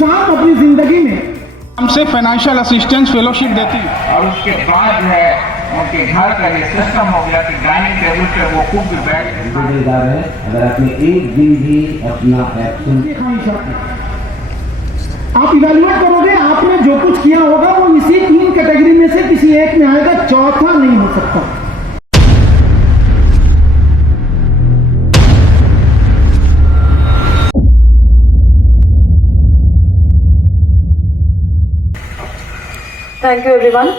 इंसान अपनी जिंदगी में हमसे फाइनेंशियल असिस्टेंस फेलोशिप देती है। और उसके बाद जो है उनके घर का ये सिस्टम हो गया कि डाइनिंग टेबल पे वो खुद भी बैठ जिम्मेदार है। अगर आपने एक दिन भी अपना एक्शन आप इवैल्यूएट करोगे, आपने जो कुछ किया होगा वो इसी 3 कैटेगरी में से किसी एक में आएगा, चौथा नहीं हो सकता। Thank you everyone.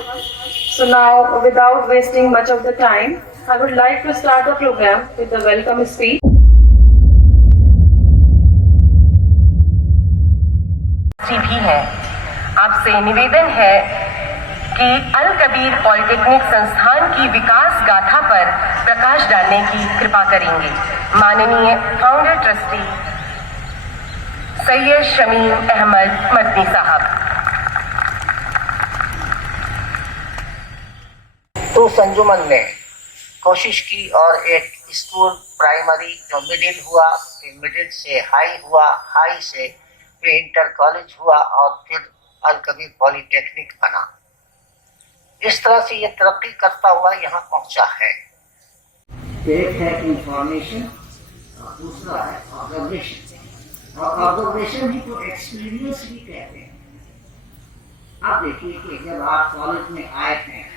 So now, without wasting much of the time, I would like to start the program with the welcome speech. भी है, आपसे निवेदन है कि अल कबीर पॉलिटेक्निक संस्थान की विकास गाथा पर प्रकाश डालने की कृपा करेंगे। माननीय फाउंडर ट्रस्टी सैयद शमीम अहमद मदनी साहब। तो संजुमन ने कोशिश की और एक स्कूल प्राइमरी जो मिडिल हुआ, फिर मिडिल से हाई हुआ, हाई से फिर इंटर कॉलेज हुआ और फिर अल कबीर पॉलिटेक्निक बना। इस तरह से ये तरक्की करता हुआ यहाँ पहुँचा है। एक है इंफॉर्मेशन और दूसरा है ऑब्जर्वेशन, और ऑब्जर्वेशन ही को एक्सपीरियंस भी कहते हैं। आप देखिए कि जब आप कॉलेज में आए थे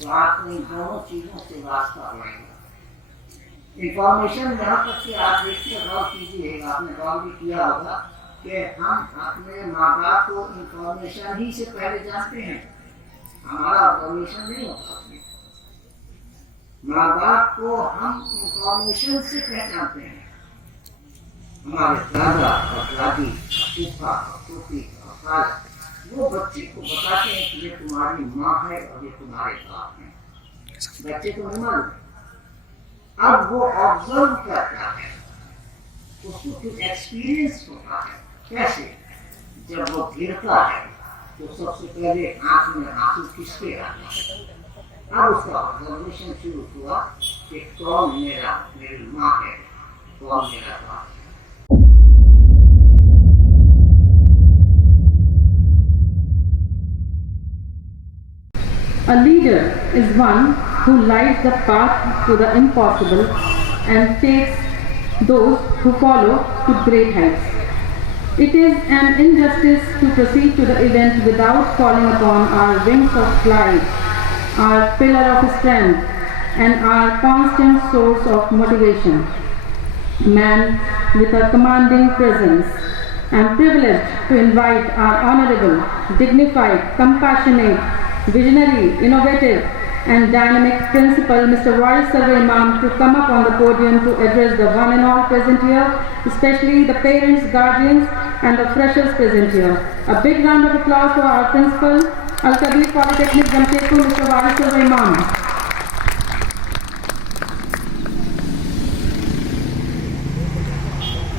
तो आपको इन दोनों चीजों से वास्ता पड़ेगा। इंफॉर्मेशन यहाँ तक कि आप देखिए, गौर कीजिए, आपने गौर भी किया होगा कि हम अपने माँ बाप को इंफॉर्मेशन ही से पहले जानते हैं, हमारा ऑब्जर्वेशन नहीं होता। माँ बाप को हम इंफॉर्मेशन से पहचानते हैं। हमारे दादा और दादी, फूफा और फूफी और खाला वो बच्चे को बताते हैं कि ये तुम्हारी माँ है और ये तुम्हारे बाप है। बच्चे को नहीं मालूम। अब वो ऑब्जर्व करता है, उसको कुछ एक्सपीरियंस होता है। कैसे? जब वो गिरता है तो सबसे पहले आंख में आंसू किसके आते हैं। अब उसका ऑब्जर्वेशन शुरू हुआ कि कौन मेरी माँ है, कौन मेरा बाप है। A leader is one who lights the path to the impossible and takes those who follow to great heights. It is an injustice to proceed to the event without calling upon our wings of flight, our pillar of strength, and our constant source of motivation. Man with a commanding presence. I am privileged to invite our honorable, dignified, compassionate, visionary, innovative and dynamic principal Mr. Waris Sarwar Imam to come up on the podium to address the one and all present here, especially the parents, guardians and the freshers present here. A big round of applause for our principal, Al Kabir Polytechnic Jamshedpur, Mr. Waris Sarwar Imam.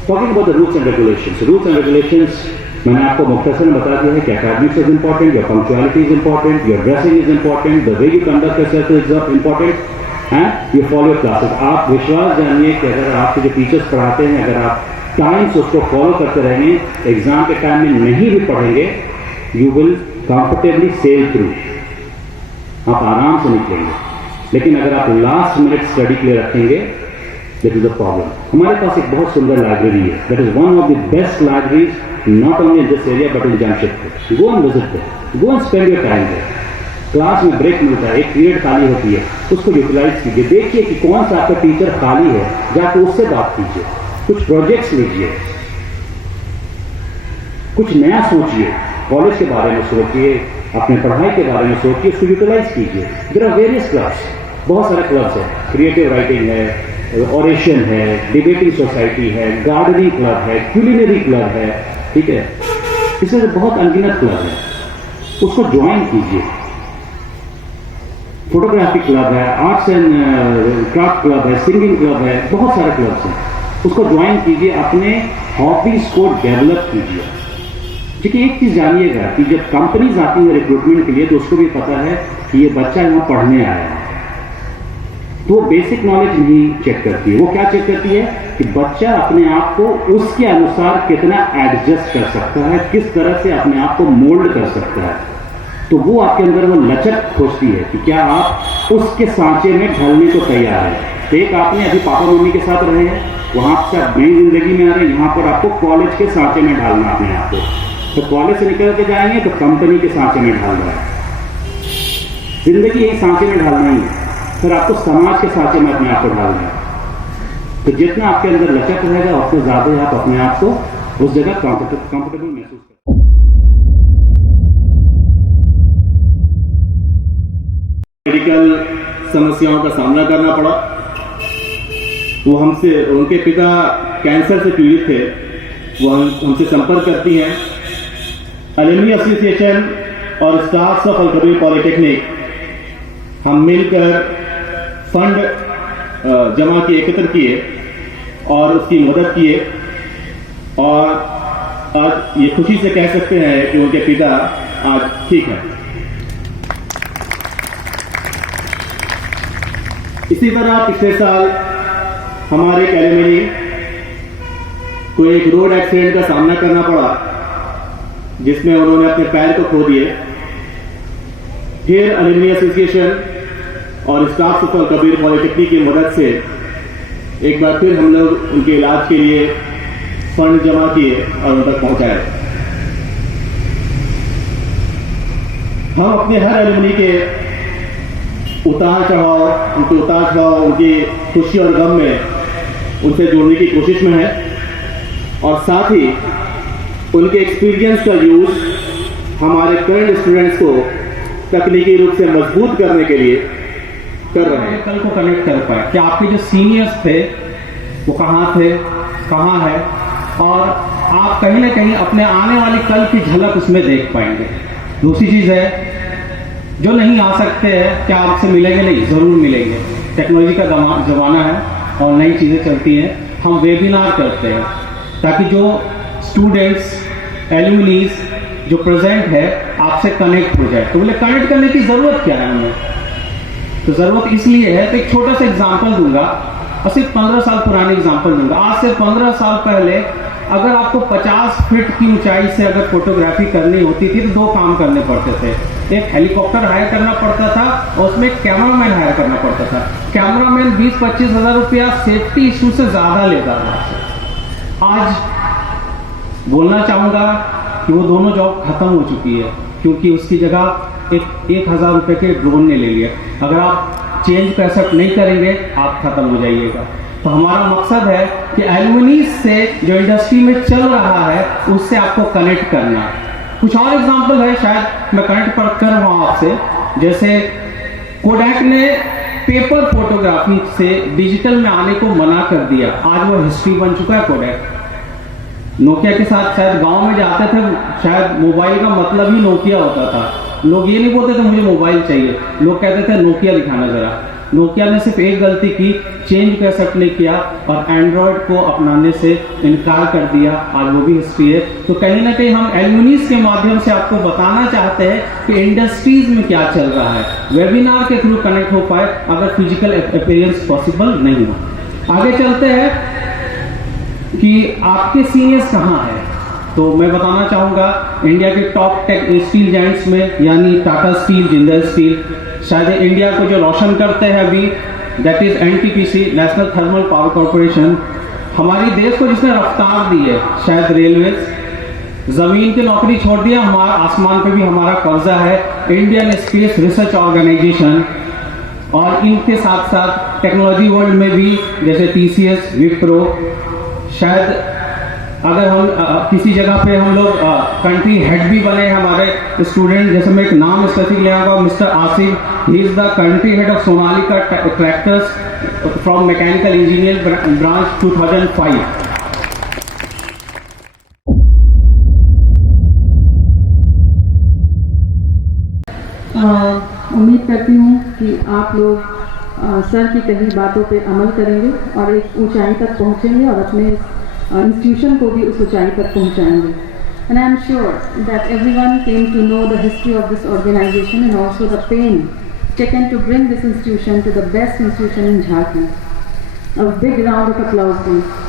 Talking about the rules and regulations. Rules and regulations, मैंने आपको मुख्तसर में बता दिया है कि academics is important, your punctuality is important, your dressing is important, the way you conduct yourself is important, and you follow your classes. आप विश्वास जानिए कि अगर आपके जो टीचर्स पढ़ाते हैं, अगर आप टाइम से उसको फॉलो करते रहेंगे, एग्जाम के टाइम में नहीं भी पढ़ेंगे, you will comfortably sail through. आप आराम से निकलेंगे। लेकिन अगर आप लास्ट मिनट स्टडी के लिए रखेंगे, that is a problem. हमारे पास एक बहुत सुंदर लाइब्रेरी है. That is one of the best libraries, not only in this area but in Jamshedpur. Go and visit there. Go and spend your time there. Class में break मिलता है, एक period खाली होती है, उसको यूटिलाइज कीजिए। देखिए कि कौन सा आपका टीचर खाली है, जाकर उससे बात कीजिए, कुछ प्रोजेक्ट्स लीजिए, कुछ नया सोचिए, कॉलेज के बारे में सोचिए, अपने पढ़ाई के बारे में सोचिए, उसको यूटिलाइज कीजिए। देयर आर वेरियस क्लब्स, बहुत सारे क्लब्स हैं, क्रिएटिव राइटिंग है, ऑरेशन है, डिबेटिंग सोसाइटी है, गार्डनिंग क्लब है, क्यूलिनरी क्लब है, ठीक है, इसमें बहुत अनगिनत क्लब है, उसको ज्वाइन कीजिए। फोटोग्राफी क्लब है, आर्ट्स एंड क्राफ्ट क्लब है, सिंगिंग क्लब है, बहुत सारे क्लब्स हैं, उसको ज्वाइन कीजिए, अपने हॉबीज को डेवलप कीजिए। क्योंकि एक चीज जानिएगा कि जब कंपनीज आती है रिक्रूटमेंट के लिए तो उसको भी पता है कि ये बच्चा यहाँ पढ़ने आया है, तो वो बेसिक नॉलेज नहीं चेक करती है। वो क्या चेक करती है कि बच्चा अपने आप को उसके अनुसार कितना एडजस्ट कर सकता है, किस तरह से अपने आप को मोल्ड कर सकता है। तो वो आपके अंदर वो लचक खोजती है कि क्या आप उसके सांचे में ढलने को तैयार है। तो एक आपने अभी पापा मम्मी के साथ रहे हैं, वहाँ से आप नई जिंदगी में आ रहे हैं, यहाँ पर आपको कॉलेज के सांचे में ढालना अपने आप को। तो कॉलेज से निकल के जाएंगे तो कंपनी के सांचे में ढालना है। जिंदगी यही सांचे में ढालना ही है, फिर आपको समाज के सांचे में अपने आप को ढालना है। तो जितना आपके अंदर लचक रहेगा उतना ज्यादा आप अपने आप को उस जगह कंफर्टेबल महसूस करेंगे। मेडिकल समस्याओं का सामना करना पड़ा। वो हमसे, उनके पिता कैंसर से पीड़ित थे, वो हमसे संपर्क करती हैं। अलुमनी एसोसिएशन और स्टाफ्स ऑफ अलकबीर पॉलिटेक्निक हम मिलकर फंड जमा किए, एकत्र किए और उसकी मदद किए। और आज ये खुशी से कह सकते हैं कि उनके पिता आज ठीक हैं। इसी तरह पिछले साल हमारे एलुमनी को एक रोड एक्सीडेंट का सामना करना पड़ा, जिसमें उन्होंने अपने पैर को खो दिए। फिर अलुमनी एसोसिएशन और स्टाफ ऑफ अलकबीर पॉलिटेक्निक की मदद से एक बार फिर हम लोग उनके इलाज के लिए फंड जमा किए और उन तक पहुंचाए। हम अपने हर अलुमनी के उतार चढ़ाव, उनकी खुशी और गम में उनसे जोड़ने की कोशिश में है और साथ ही उनके एक्सपीरियंस का यूज हमारे करंट स्टूडेंट्स को तकनीकी रूप से मजबूत करने के लिए कर रहे हैं। कल को कनेक्ट कर पाए कि आपके जो सीनियर्स थे वो कहाँ थे, कहाँ है, और आप कहीं ना कहीं अपने आने वाली कल की झलक उसमें देख पाएंगे। दूसरी चीज़ है, जो नहीं आ सकते हैं क्या आपसे मिलेंगे? नहीं, ज़रूर मिलेंगे। टेक्नोलॉजी का ज़माना है और नई चीज़ें चलती हैं। हम वेबिनार करते हैं ताकि जो स्टूडेंट्स, एल्यूमनीज जो प्रेजेंट है आपसे कनेक्ट हो जाए। तो बोले कनेक्ट करने की ज़रूरत क्या है हमें? तो ज़रूरत इसलिए है, तो एक छोटा सा एग्जाम्पल दूंगा और सिर्फ 15 साल पुराने एग्जाम्पल दूंगा। आज से 15 साल पहले अगर आपको 50 फीट की ऊंचाई से अगर फोटोग्राफी करनी होती थी तो 2 काम करने पड़ते थे। एक हेलीकॉप्टर हायर करना पड़ता था और उसमें कैमरामैन हायर करना पड़ता था। कैमरामैन 20-25 हज़ार रुपया सेफ्टी इशू से ज़्यादा लेता था। आज बोलना चाहूँगा कि वो दोनों जॉब खत्म हो चुकी है, क्योंकि उसकी जगह एक 1,000 रुपये के ड्रोन ने ले लिया। अगर आप चेंज कैसेट नहीं करेंगे आप खत्म हो जाइएगा। तो हमारा मकसद है कि एल्यूमनीज से जो इंडस्ट्री में चल रहा है उससे आपको कनेक्ट करना। कुछ और एग्जांपल है, शायद मैं कनेक्ट कर रहा हूँ आपसे। जैसे कोडैक ने पेपर फोटोग्राफी से डिजिटल में आने को मना कर दिया, आज वो हिस्ट्री बन चुका है कोडैक। नोकिया के साथ शायद गांव में जाते थे, शायद मोबाइल का मतलब ही नोकिया होता था। लोग ये नहीं बोलते थे मुझे मोबाइल चाहिए, लोग कहते थे नोकिया दिखाना जरा। नोकिया ने सिर्फ एक गलती की, चेंज कैसेट नहीं किया और एंड्रॉयड को अपनाने से इनकार कर दिया, आज वो भी हिस्ट्री है। तो कहीं ना कहीं हम एल्यूमनीज के माध्यम से आपको बताना चाहते हैं कि इंडस्ट्रीज में क्या चल रहा है। वेबिनार के थ्रू कनेक्ट हो पाए अगर फिजिकल अपीयरेंस पॉसिबल नहीं हो। आगे चलते हैं कि आपके सीनियर्स कहाँ हैं। तो मैं बताना चाहूँगा इंडिया के टॉप टेक स्टील जायंट्स में, यानी टाटा स्टील, जिंदल स्टील, शायद इंडिया को जो रोशन करते हैं अभी, that is NTPC, national thermal power corporation. हमारी देश को जिसने रफ्तार दी है, शायद रेलवे। जमीन की नौकरी छोड़ दिया, हमारा आसमान पे भी हमारा कब्जा है, इंडियन स्पेस रिसर्च ऑर्गेनाइजेशन। और इनके साथ साथ टेक्नोलॉजी वर्ल्ड में भी जैसे टीसीएस, विप्रो। शायद अगर हम किसी जगह पे हम लोग कंट्री हेड भी बने हैं, हमारे स्टूडेंट, जैसे मैं एक नाम स्पेसिफिक ले आऊँगा, mister Asif, he is the country head of Sonalika tractors from mechanical engineer branch 2005। उम्मीद करती हूँ कि आप लोग सर की कही बातों पे अमल करेंगे और एक ऊंचाई तक पहुँचेंगे और अपने इंस्टीट्यूशन को भी उस ऊंचाई तक पहुँचाएंगे। And I am sure that everyone came to know the history of this organization and also the pain taken to bring this institution to the best institution in Jharkhand. A big round of applause, please.